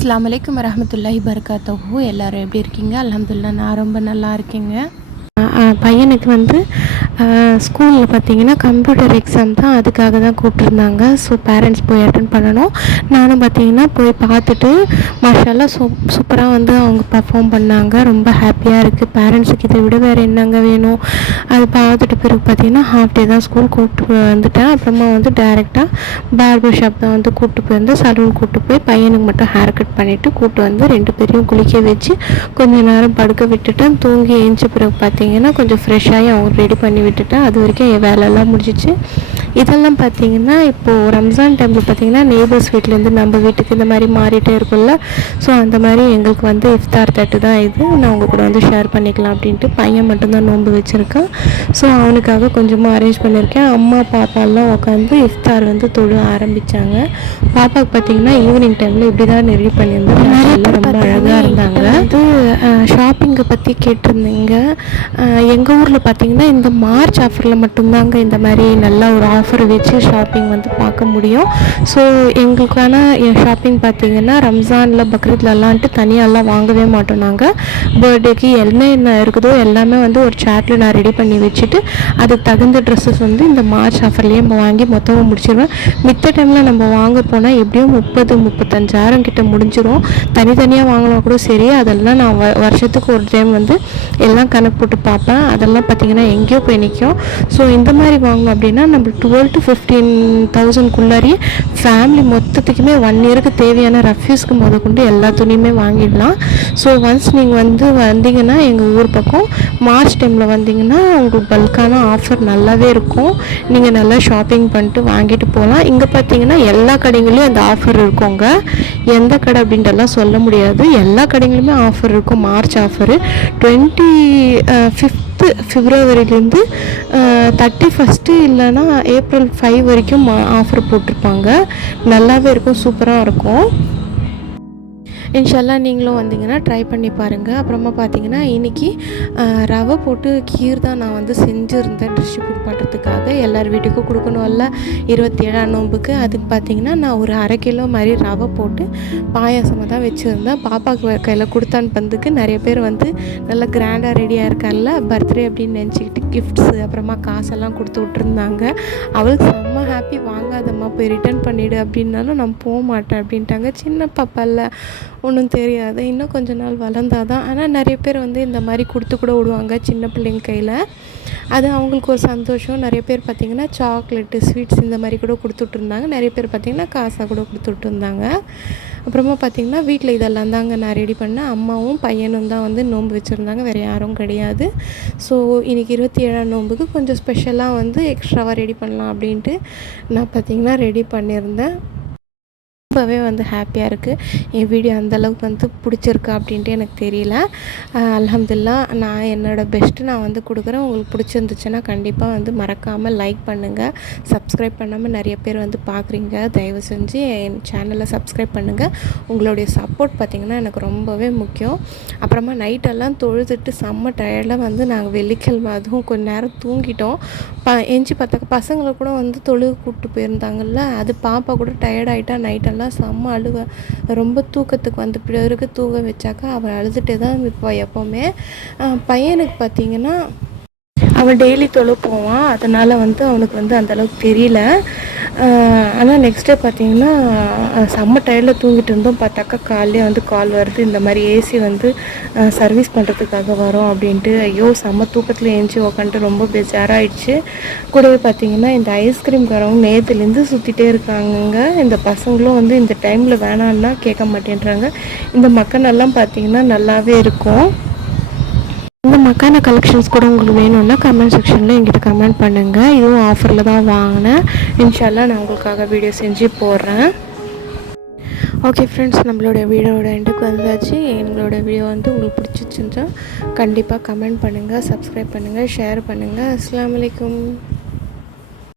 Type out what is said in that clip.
அஸ்ஸலாமு அலைக்கும் வரஹ்மத்துல்லாஹி வபரகாத்துஹு. எல்லோரும் எப்படி இருக்கீங்க? அல்ஹம்துலில்லாஹ் நான் ரொம்ப நல்லா இருக்கேங்க. பையனுக்கு வந்து ஸ்கூலில் பார்த்தீங்கன்னா கம்ப்யூட்டர் எக்ஸாம் தான், அதுக்காக தான் கூப்பிட்ருந்தாங்க. ஸோ பேரண்ட்ஸ் போய் அட்டன் பண்ணணும். நானும் பார்த்தீங்கன்னா போய் பார்த்துட்டு மாஷால்லா சூப்பராக வந்து அவங்க பர்ஃபார்ம் பண்ணாங்க. ரொம்ப ஹாப்பியாக இருக்குது. பேரண்ட்ஸுக்கு இதை விட வேறு என்னங்க வேணும்? அது பார்த்துட்டு பிறகு பார்த்தீங்கன்னா ஹாஃப் டே தான் ஸ்கூல் கூப்பிட்டு வந்துட்டேன். அப்புறமா வந்து டேரெக்டாக பார்பர் ஷாப் தான் வந்து கூப்பிட்டு போயிருந்து சலூன் கூப்பிட்டு போய் பையனுக்கு மட்டும் ஹேர் கட் பண்ணிவிட்டு கூப்பிட்டு வந்து 2 பேரையும் குளிக்க வச்சு கொஞ்சம் நேரம் படுக்க விட்டுட்டேன். தூங்கி எழுந்த பிறகு பார்த்தீங்கன்னா கொஞ்சம் ஃப்ரெஷ்ஷாகி அவங்க ரெடி பண்ணி விட்டுட்டேன். அது வரைக்கும் என் வேலையெல்லாம் முடிஞ்சிச்சு. இதெல்லாம் பார்த்தீங்கன்னா இப்போது ரம்ஜான் டைமில் பார்த்தீங்கன்னா நெய்பர்ஸ் வீட்டிலேருந்து நம்ம வீட்டுக்கு இந்த மாதிரி மாறிட்டே இருக்கும்ல. ஸோ அந்த மாதிரி எங்களுக்கு வந்து இஃப்தார் தட்டு தான் இது. நான் உங்கள் கூட வந்து ஷேர் பண்ணிக்கலாம் அப்படின்ட்டு. பையன் மட்டும்தான் நோன்பு வச்சுருக்கான். ஸோ அவனுக்காக கொஞ்சமாக அரேஞ்ச் பண்ணியிருக்கேன். அம்மா பாப்பாலாம் உட்காந்து இஃப்தார் வந்து தொழ ஆரம்பித்தாங்க. பாப்பாவுக்கு பார்த்தீங்கன்னா ஈவினிங் டைமில் இப்படி தான் ரெடி பண்ணியிருந்தாங்க. எல்லாம் ரொம்ப அழகாக இருந்தாங்க. வந்து ஷாப்பிங்கை பற்றி கேட்டிருந்தீங்க. எங்கள் ஊரில் பார்த்தீங்கன்னா இந்த மார்ச் ஆஃபரில் மட்டும்தாங்க இந்த மாதிரி நல்ல ஒரு ஆஃபர் வச்சு ஷாப்பிங் வந்து பார்க்க முடியும். ஸோ எங்களுக்கான ஷாப்பிங் பார்த்திங்கன்னா ரம்ஜானில் பக்ரீத்லலான்ட்டு தனியாலாம் வாங்கவே மாட்டோம். நாங்கள் பர்த்டேக்கு என்ன இருக்குதோ எல்லாமே வந்து ஒரு சாட்டில் நான் ரெடி பண்ணி வச்சுட்டு அதுக்கு தகுந்த ட்ரெஸ்ஸஸ் வந்து இந்த மார்ச் ஆஃபர்லேயே வாங்கி மொத்தமாக முடிச்சிடுவேன். மித்த டைமில் நம்ம வாங்க போனால் எப்படியும் 30-35,000 கிட்ட முடிஞ்சிடும். தனித்தனியாக வாங்கினா கூட சரி, அதெல்லாம் நான் வருஷத்துக்கு ஒரு டைம் வந்து எல்லாம் கணக்கு போட்டு பார்ப்பேன். அதெல்லாம் பார்த்திங்கன்னா எங்கேயோ போய் நிற்கும். ஸோ இந்த மாதிரி வாங்கணும் அப்படின்னா நம்ம 12,000-15,000 ஃபேமிலி மொத்தத்துக்குமே 1 இயருக்கு தேவையான ரஃப்யூஸ்க்கு கொண்டு எல்லா துணியுமே வாங்கிடலாம். ஸோ ஒன்ஸ் நீங்கள் வந்து வந்தீங்கன்னா எங்கள் ஊர் பக்கம் மார்ச் டைமில் வந்தீங்கன்னா உங்களுக்கு பல்கான ஆஃபர் நல்லாவே இருக்கும். நீங்கள் நல்லா ஷாப்பிங் பண்ணிட்டு வாங்கிட்டு போகலாம். இங்கே பார்த்தீங்கன்னா எல்லா கடைகளையும் அந்த ஆஃபர் இருக்குங்க. எந்த கடை அப்படின்ட்டுலாம் சொல்ல முடியாது. எல்லா கடைகளுமே ஆஃபர் இருக்கும். மார்ச் ஆஃபரு 25th பிப்ரவரிலேருந்து 31 இல்லைன்னா April 5 வரைக்கும் ஆஃபர் போட்டிருப்பாங்க. நல்லாவே இருக்கும், சூப்பராக இருக்கும். இன்ஷால்லா நீங்களும் வந்தீங்கன்னா ட்ரை பண்ணி பாருங்கள். அப்புறமா பார்த்தீங்கன்னா இன்றைக்கி ரவை போட்டு கீர் தான் நான் வந்து செஞ்சுருந்தேன் டிஸ்ட்ரிபியூட் பண்ணுறதுக்காக. எல்லார் வீட்டுக்கும் கொடுக்கணும்ல 27ஆம் நோன்புக்கு. அதுக்கு பார்த்தீங்கன்னா நான் ஒரு 1/2 கிலோ மாதிரி ரவை போட்டு பாயாசமாக தான் வச்சுருந்தேன். பாப்பாவுக்கு கையில் கொடுத்து அனுப்புறதுக்கு நிறைய பேர் வந்து நல்லா கிராண்டாக ரெடியாக இருக்கார்ல பர்த்டே அப்படின்னு நினச்சிக்கிட்டு கிஃப்ட்ஸு அப்புறமா காசெல்லாம் கொடுத்து விட்டுருந்தாங்க. அவளுக்கு செம்ம ஹாப்பி. வாங்காதம்மா போய் ரிட்டர்ன் பண்ணிவிடு அப்படின்னாலும் நான் போக மாட்டேன் அப்படின்ட்டாங்க. சின்ன பாப்பால ஒன்றும் தெரியாது, இன்னும் கொஞ்ச நாள் வளர்ந்தாதான். ஆனால் நிறைய பேர் வந்து இந்த மாதிரி கொடுத்து கூட விடுவாங்க சின்ன பிள்ளைங்க கையில். அது அவங்களுக்கு ஒரு சந்தோஷம். நிறைய பேர் பார்த்திங்கன்னா சாக்லேட்டு ஸ்வீட்ஸ் இந்த மாதிரி கூட கொடுத்துட்ருந்தாங்க. நிறைய பேர் பார்த்திங்கன்னா காசாக கூட கொடுத்துட்ருந்தாங்க. அப்புறமா பார்த்திங்கன்னா வீட்டில் இதெல்லாம் தாங்க நான் ரெடி பண்ணேன். அம்மாவும் பையனும் தான் வந்து நோன்பு வச்சுருந்தாங்க, வேறு யாரும் கிடையாது. ஸோ இன்றைக்கி 27ஆம் நோன்புக்கு கொஞ்சம் ஸ்பெஷலாக வந்து எக்ஸ்ட்ராவாக ரெடி பண்ணலாம் அப்படின்ட்டு நான் பார்த்திங்கன்னா ரெடி பண்ணியிருந்தேன். ரொம்பவே வந்து ஹாப்பியாக இருக்குது. என் வீடியோ அந்தளவுக்கு வந்து பிடிச்சிருக்கா அப்படின்ட்டு எனக்கு தெரியல. அல்ஹம்துலில்லாஹ் நான் என்னோடய பெஸ்ட்டு நான் வந்து கொடுக்குறேன். உங்களுக்கு பிடிச்சிருந்துச்சுன்னா கண்டிப்பாக வந்து மறக்காமல் லைக் பண்ணுங்கள். சப்ஸ்கிரைப் பண்ணாமல் நிறைய பேர் வந்து பார்க்குறீங்க. தயவு செஞ்சு என் சேனலை சப்ஸ்கிரைப் பண்ணுங்கள். உங்களுடைய சப்போர்ட் பார்த்திங்கன்னா எனக்கு ரொம்பவே முக்கியம். அப்புறமா நைட்டெல்லாம் தொழுதுட்டு செம்ம டயர்டில் வந்து நாங்கள் வெள்ளிக்கிழமை அதுவும் கொஞ்சம் நேரம் தூங்கிட்டோம். எஞ்சி பார்த்தாக்க பசங்களை கூட வந்து தொழுக கூப்பிட்டு போயிருந்தாங்கல்ல, அது பாப்பா கூட டயர்டாயிட்டா. நைட்டெல்லாம் செம்ம அழுவ. ரொம்ப தூக்கத்துக்கு வந்து பிறகு தூங்க வச்சாக்கா அவள் அழுதுகிட்டே தான் இப்போ எப்போவுமே. பையனுக்கு பார்த்திங்கன்னா அவன் டெய்லி தொழு போவான், அதனால் வந்து அவனுக்கு வந்து அந்தளவுக்கு தெரியல. ஆனால் நெக்ஸ்ட் டே பார்த்திங்கன்னா செம்ம டயர்டில் தூங்கிட்டு இருந்தோம். பார்த்தாக்கா காலையிலே வந்து கால் வருது, இந்த மாதிரி ஏசி வந்து சர்வீஸ் பண்ணுறதுக்காக வரோம் அப்படின்ட்டு. ஐயோ செம்ம தூக்கத்தில் ஏஞ்சி உக்காந்துட்டு ரொம்ப பெஜாராகிடுச்சு. கூடவே பார்த்திங்கன்னா இந்த ஐஸ்கிரீம்காரவங்க நேற்றுலேருந்து சுற்றிட்டே இருக்காங்க. இந்த பசங்களும் வந்து இந்த டைமில் வேணான்னா கேட்க மாட்டேன்றாங்க. இந்த மக்கனெல்லாம் பார்த்திங்கன்னா நல்லாவே இருக்கும். இந்த மக்கான கலெக்ஷன்ஸ் கூட உங்களுக்கு வேணும்னா கமெண்ட் செக்ஷனில் எங்கிட்ட கமெண்ட் பண்ணுங்கள். இதுவும் ஆஃபரில் தான் வாங்கினேன். இன்ஷால்லா நான் உங்களுக்காக வீடியோ செஞ்சு போடுறேன். ஓகே ஃப்ரெண்ட்ஸ், நம்மளோட வீடியோட எண்டுக்கு வந்தாச்சு. எங்களோட வீடியோ வந்து உங்களுக்கு பிடிச்சிருந்துச்சா கண்டிப்பாக கமெண்ட் பண்ணுங்கள், சப்ஸ்கிரைப் பண்ணுங்கள், ஷேர் பண்ணுங்கள். அஸ்ஸலாமு அலைக்கும்.